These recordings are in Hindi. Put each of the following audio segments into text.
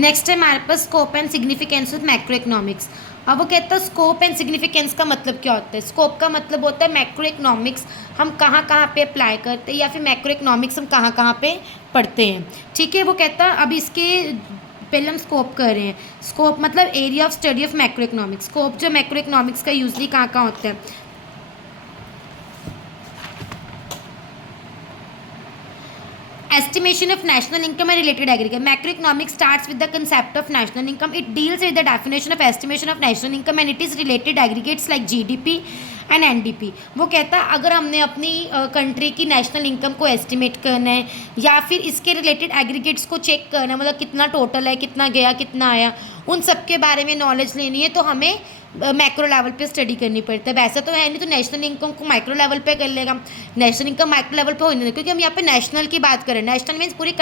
नेक्स्ट है हमारे पास scope and significance of macro economics. अब वो कहता है स्कोप एंड सिग्निफिकेंस का मतलब क्या होता है। स्कोप का मतलब होता है मैक्रो इकोनॉमिक्स हम कहाँ कहाँ पे अप्लाई करते हैं, या फिर मैक्रो इकोनॉमिक्स हम कहाँ कहाँ पे पढ़ते हैं। ठीक है, वो कहता है अब इसके पहले हम स्कोप कर रहे हैं। स्कोप मतलब area of study of macro economics. Scope जो मैक्रो इकोनॉमिक्स का यूजली कहाँ कहाँ होता है। Estimation of national income and related aggregate. Macroeconomics starts with the concept of national income. It deals with the definition of estimation of national income and it is related aggregates like GDP and NDP. वो कहता है अगर हमने अपनी कंट्री की नेशनल इनकम को एस्टिमेट करना है या फिर इसके रिलेटेड एग्रीगेट्स को चेक करना है, मतलब कितना टोटल है, कितना गया, कितना आया, उन सब के बारे में नॉलेज लेनी है तो हमें मैक्रो लेवल पे स्टडी करनी पड़ती है। वैसे तो है नहीं तो नेशनल इनकम को माइक्रो लेवल पे कर लेगा, नेशनल इनकम माइक्रो लेवल पे हो नहीं, क्योंकि हम यहाँ पे नेशनल की बात करें। नेशनल मीन्स पूरी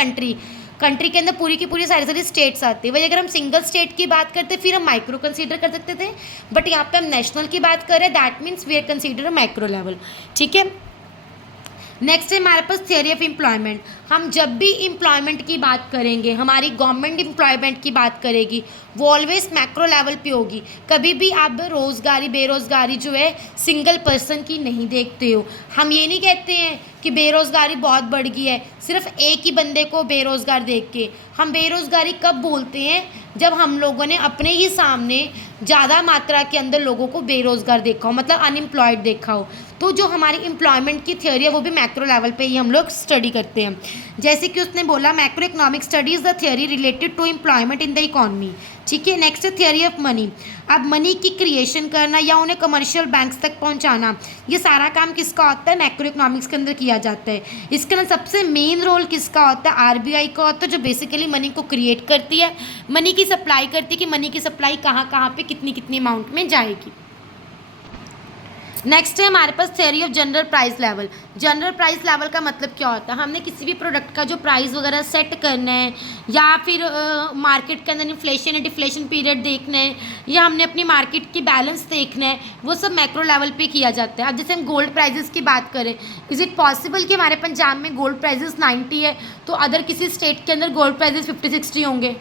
कंट्री के अंदर पूरी की पूरी सारी सारी स्टेट्स आती है। वही अगर हम सिंगल स्टेट की बात करते फिर हम माइक्रो कंसीडर कर सकते थे, बट यहाँ पे हम नेशनल की बात कर रहे हैं, that means we are consider micro level. ठीक है, नेक्स्ट है हमारे पास थियोरी ऑफ एम्प्लॉयमेंट। हम जब भी एम्प्लॉयमेंट की बात करेंगे, हमारी गवर्नमेंट एम्प्लॉयमेंट की बात करेगी, वो ऑलवेज मैक्रो लेवल पे होगी। कभी भी आप बेरोज़गारी जो है सिंगल पर्सन की नहीं देखते हो। हम ये नहीं कहते हैं कि बेरोज़गारी बहुत बढ़ गई है सिर्फ एक ही बंदे को बेरोज़गार देख के। हम बेरोज़गारी कब बोलते हैं, जब हम लोगों ने अपने ही सामने ज़्यादा मात्रा के अंदर लोगों को बेरोज़गार देखा हो, मतलब अनएम्प्लॉयड देखा हो। तो जो हमारी एम्प्लॉयमेंट की थ्योरी है वो भी मैक्रो लेवल पे ही हम लोग स्टडी करते हैं। जैसे कि उसने बोला macro economic studies the theory related to employment in the economy. ठीक है, नेक्स्ट है थ्योरी ऑफ मनी। अब मनी की क्रिएशन करना या उन्हें कमर्शियल बैंक्स तक पहुंचाना, ये सारा काम किसका होता है, मैक्रो इकोनॉमिक्स के अंदर किया जाता है। इसके अंदर सबसे मेन रोल किसका होता है, आरबीआई का होता है, जो बेसिकली मनी को क्रिएट करती है, मनी की सप्लाई करती है कि मनी की सप्लाई कहाँ कहाँ पे कितनी कितनी अमाउंट में जाएगी। नेक्स्ट है हमारे पास theory of general price level. General price level का मतलब क्या होता है, हमने किसी भी प्रोडक्ट का जो प्राइस वगैरह सेट करना है या फिर मार्केट के अंदर इन्फ्लेशन या डिफ्लेशन पीरियड देखना है या हमने अपनी मार्केट की बैलेंस देखना है, वो सब मैक्रो लेवल पे किया जाता है। अब जैसे हम गोल्ड प्राइजेस की बात करें, इज़ इट पॉसिबल कि हमारे पंजाब में गोल्ड प्राइजेस 90 है तो अदर किसी स्टेट के अंदर गोल्ड प्राइजेस 50-60 होंगे?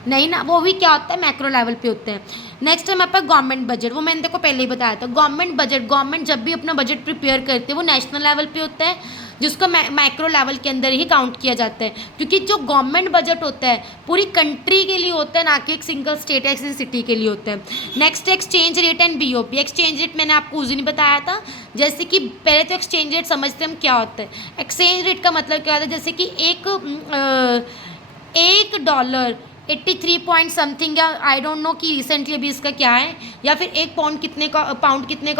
नहीं ना, वो भी क्या होता है, मैक्रो लेवल पे होते हैं। नेक्स्ट है हमारे पास गवर्नमेंट बजट। वो मैंने देखो पहले ही बताया था, गवर्नमेंट बजट, गवर्नमेंट जब भी अपना बजट प्रिपेयर करते हैं वो नेशनल लेवल पे होता है, जिसको मैक्रो लेवल के अंदर ही काउंट किया जाता है। क्योंकि जो गवर्नमेंट बजट होता है पूरी कंट्री के लिए होता है, ना कि एक सिंगल स्टेट या किसी सिटी के लिए होता है। Next exchange rate and BOP. Exchange rate मैंने आपको उस दिन बताया था। जैसे कि पहले तो एक्सचेंज रेट समझते हम क्या होता है। एक्सचेंज रेट का मतलब क्या होता है, जैसे कि एक डॉलर 83 पॉइंट समथिंग, या आई डोंट नो कि रिसेंटली अभी इसका क्या है, या फिर एक पाउंड कितने का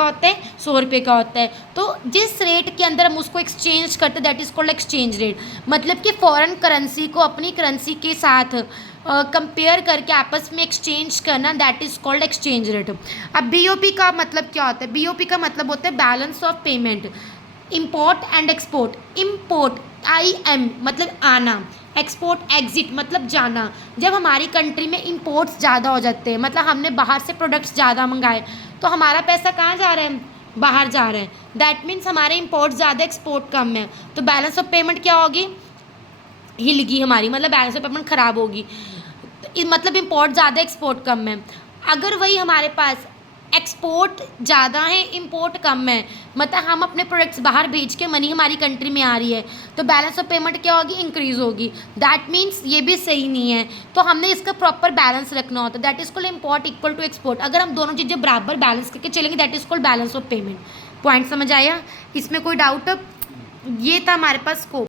होता है, 100 रुपये का होता है। तो जिस रेट के अंदर हम उसको एक्सचेंज करते हैं that is called exchange rate. मतलब कि फॉरेन करेंसी को अपनी करेंसी के साथ कंपेयर करके आपस में एक्सचेंज करना, that is called exchange rate. अब बीओपी का मतलब क्या होता है, बीओपी का मतलब होता है balance of payment. Import and export. Import IM मतलब आना, एक्सपोर्ट एग्जिट मतलब जाना। जब हमारी कंट्री में इंपोर्ट्स ज़्यादा हो जाते हैं, मतलब हमने बाहर से प्रोडक्ट्स ज़्यादा मंगाए, तो हमारा पैसा कहाँ जा रहा है, बाहर जा रहा है। दैट मीन्स हमारे इंपोर्ट ज़्यादा एक्सपोर्ट कम है, तो बैलेंस ऑफ पेमेंट क्या होगी, हिलगी हमारी, मतलब बैलेंस ऑफ पेमेंट ख़राब होगी। मतलब इंपोर्ट ज़्यादा एक्सपोर्ट कम है। अगर वही हमारे पास एक्सपोर्ट ज़्यादा है इंपोर्ट कम है, मतलब हम अपने प्रोडक्ट्स बाहर भेज के मनी हमारी कंट्री में आ रही है, तो बैलेंस ऑफ पेमेंट क्या होगी, इंक्रीज़ होगी। दैट मीन्स ये भी सही नहीं है, तो हमने इसका प्रॉपर बैलेंस रखना होता है। That is called import equal to export. अगर हम दोनों चीज़ें बराबर बैलेंस करके चलेंगे that is called balance of payment. Point समझ आया, इसमें कोई डाउट? ये था हमारे पास स्कोप।